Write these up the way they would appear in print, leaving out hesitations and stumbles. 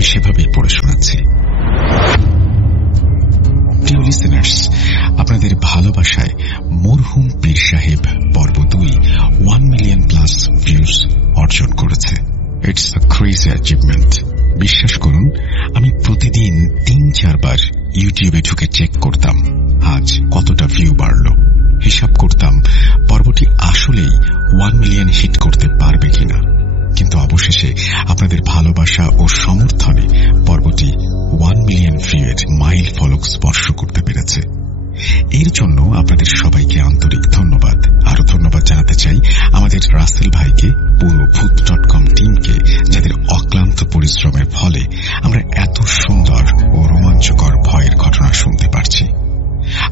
আমি সেভাবেই পড়ে শোনাচ্ছি। প্রিয় লিসেনার্স, আপনাদের ভালোবাসায় মরহুম পীর সাহেব পর্ব 2 1 মিলিয়ন প্লাস ভিউজ অর্জন করেছে। It's a crazy achievement. বিশ্বাস করুন, আমি প্রতিদিন 3-4 বার ইউটিউবে ঢুকে চেক করতাম আজ কতটা ভিউ বাড়ল। হিসাব করতাম পর্বটি আসলেই 1 মিলিয়ন হিট করতে পারবে কিনা। কিন্তু অবশেষে আপনাদের ভালোবাসা ও সমর্থনে পর্বটি 1 মিলিয়ন ভিউয়ের মাইল ফলক স্পর্শ করতে পেরেছে। এর জন্য আপনাদের সবাইকে আন্তরিক ধন্যবাদ। আরো ধন্যবাদ জানাতে চাই আমাদের রাসেল ভাইকে, পুরো ভূত.com টিমকে, যাদের অক্লান্ত পরিশ্রমের ফলে আমরা এত সুন্দর ও রোমাঞ্চকর ভয়ের ঘটনা শুনতে পারছি।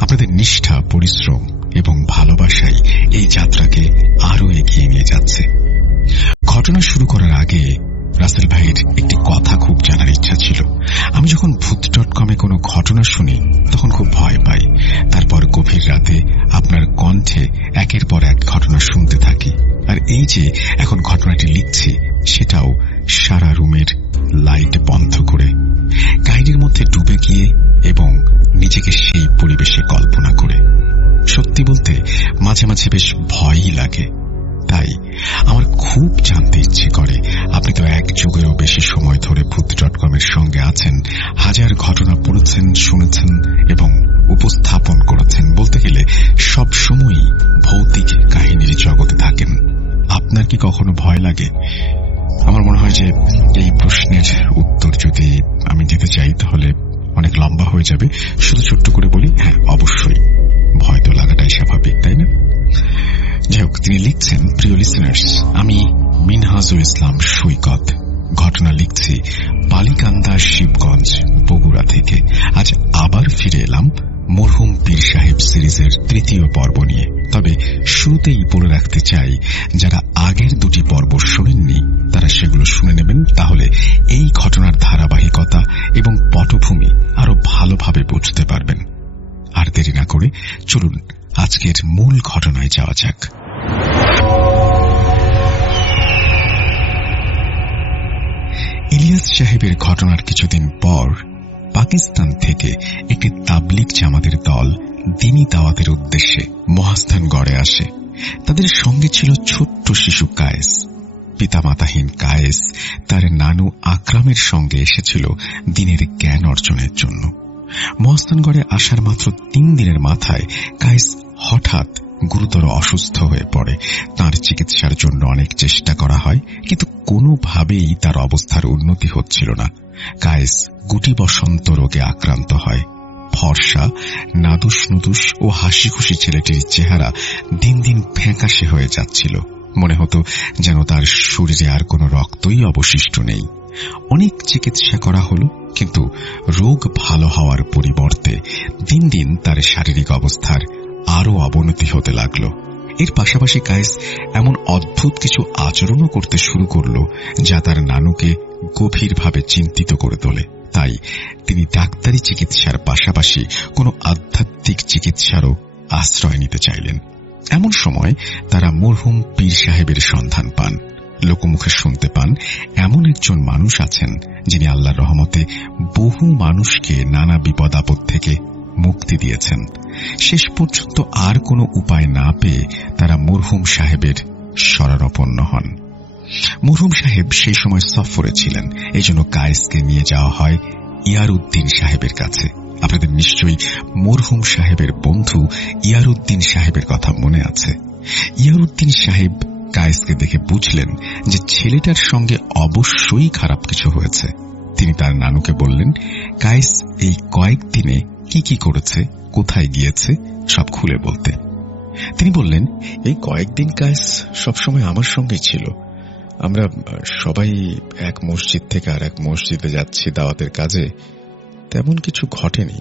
আপনাদের নিষ্ঠা, পরিশ্রম এবং ভালোবাসাই এই যাত্রাকে আরো এগিয়ে নিয়ে যাচ্ছে। ঘটনা শুরু করার আগে রাসেল ভাইয়ের একটি কথা খুব জানার ইচ্ছা ছিল। আমি যখন ভূত.com কোনো ঘটনা শুনি তখন খুব ভয় পাই। তারপর গভীর রাতে আপনার কণ্ঠে একের পর এক ঘটনা শুনতে থাকি। আর এই যে এখন ঘটনাটি লিখছি, সেটাও সারা রুমের লাইট বন্ধ করে, কাহিনীর মধ্যে ডুবে গিয়ে এবং নিজেকে সেই পরিবেশে কল্পনা করে। সত্যি বলতে মাঝে মাঝে বেশ ভয়ই লাগে। তাই আমার খুব জানতে ইচ্ছে করে, আপনি তো 1 যুগেরও বেশি সময় ধরে ভূত.com এর সঙ্গে আছেন, হাজার ঘটনা পড়েছেন, শুনেছেন এবং উপস্থাপন করেছেন। বলতে গেলে সব সময়ই ভৌতিক কাহিনীর জগতে থাকেন। আপনার কি কখনো ভয় লাগে? আমার মনে হয় যে এই প্রশ্নের উত্তর যদি আমি দিতে চাই তাহলে অনেক লম্বা হয়ে যাবে। শুধু ছোট্ট করে বলি, হ্যাঁ, অবশ্যই ভয় তো লাগাটাই স্বাভাবিক, তাই না? যাই হোক, তিনি লিখছেন, প্রিয় লিসেনার্স, আমি মিনহাজুল ইসলাম সৈকত। ঘটনা লিখছি বালিকান্দা, শিবগঞ্জ, বগুড়া থেকে। আজ আবার ফিরে এলাম মরহুম পীর সাহেব সিরিজের 3য় পর্ব নিয়ে। তবে শুরুতেই বলে রাখতে চাই, যারা আগের 2টি পর্ব শোনেননি তারা সেগুলো শুনে নেবেন, তাহলে এই ঘটনার ধারাবাহিকতা এবং পটভূমি আরো ভালোভাবে বুঝতে পারবেন। আর দেরি না করে চলুন আজকের মূল ঘটনায় যাওয়া যাক। ইলিয়াস সাহেবের ঘটনার কিছুদিন পর পাকিস্তান থেকে একটি তাবলিগ জামাতের দল দ্বীনি দাওয়াতের উদ্দেশ্যে মহাস্থানগড়ে আসে। তাদের সঙ্গে ছিল ছোট্ট শিশু কায়েস। পিতামাতাহীন কায়েস তার নানু আকরামের সঙ্গে এসেছিল দ্বীনের জ্ঞান অর্জনের জন্য। মহাস্থানগড়ে আসার মাত্র 3 দিনের মাথায় কায়েস হঠাৎ গুরুতর অসুস্থ হয়ে পড়ে। তার চিকিৎসার জন্য অনেক চেষ্টা করা হয়, কিন্তু কোনোভাবেই তার অবস্থার উন্নতি হচ্ছিল না। কায়েস গুটি বসন্ত রোগে আক্রান্ত হয়। ফর্সা, নাদুস নুদুস ও হাসি খুশি ছেলেটির চেহারা দিন দিন ফ্যাকাশে হয়ে যাচ্ছিল। মনে হতো যেন তার শরীরে আর কোনো রক্তই অবশিষ্ট নেই। অনেক চিকিৎসা করা হলো, কিন্তু রোগ ভালো হওয়ার পরিবর্তে দিন দিন তার শারীরিক অবস্থার আরো অবনতি হতে লাগল। এর পাশাপাশি কায়েস এমন অদ্ভুত কিছু আচরণও করতে শুরু করল যা তার নানুকে গভীরভাবে চিন্তিত করে তোলে। তাই তিনি ডাক্তারি চিকিৎসার পাশাপাশি কোনো আধ্যাত্মিক চিকিৎসারও আশ্রয় নিতে চাইলেন। এমন সময় তারা মরহুম পীর সাহেবের সন্ধান পান। লোকমুখে শুনতে পান এমন একজন মানুষ আছেন যিনি আল্লাহর রহমতে বহু মানুষকে নানা বিপদ আপদ থেকে মুক্তি দিয়েছেন। শেষ পর্যন্ত আর কোনো উপায় না পেয়ে তারা মরহুম সাহেবের শরণাপন্ন হন। মরহুম সাহেব সেই সময় সফরে ছিলেন, এই জন্য কায়েসকে নিয়ে যাওয়া হয় ইয়ারউদ্দিন সাহেবের কাছে। আপনাদের নিশ্চয়ই মরহুম সাহেবের বন্ধু ইয়ারউদ্দিন সাহেবের কথা মনে আছে। ইয়ারউদ্দিন সাহেব কায়েসকে দেখে বুঝলেন যে ছেলেটার সঙ্গে অবশ্যই খারাপ কিছু হয়েছে। তিনি তার নানুকে বললেন কায়েস এই কয়েকদিনে কি কি করেছে, কোথায় গিয়েছে সব খুলে বলতে। তিনি বললেন, এই কয়েকদিন কায়েস সবসময় আমার সঙ্গেই ছিল। আমরা সবাই এক মসজিদ থেকে আর এক মসজিদে যাচ্ছি দাওয়াতের কাজে, তেমন কিছু ঘটেনি।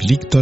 লীগ দল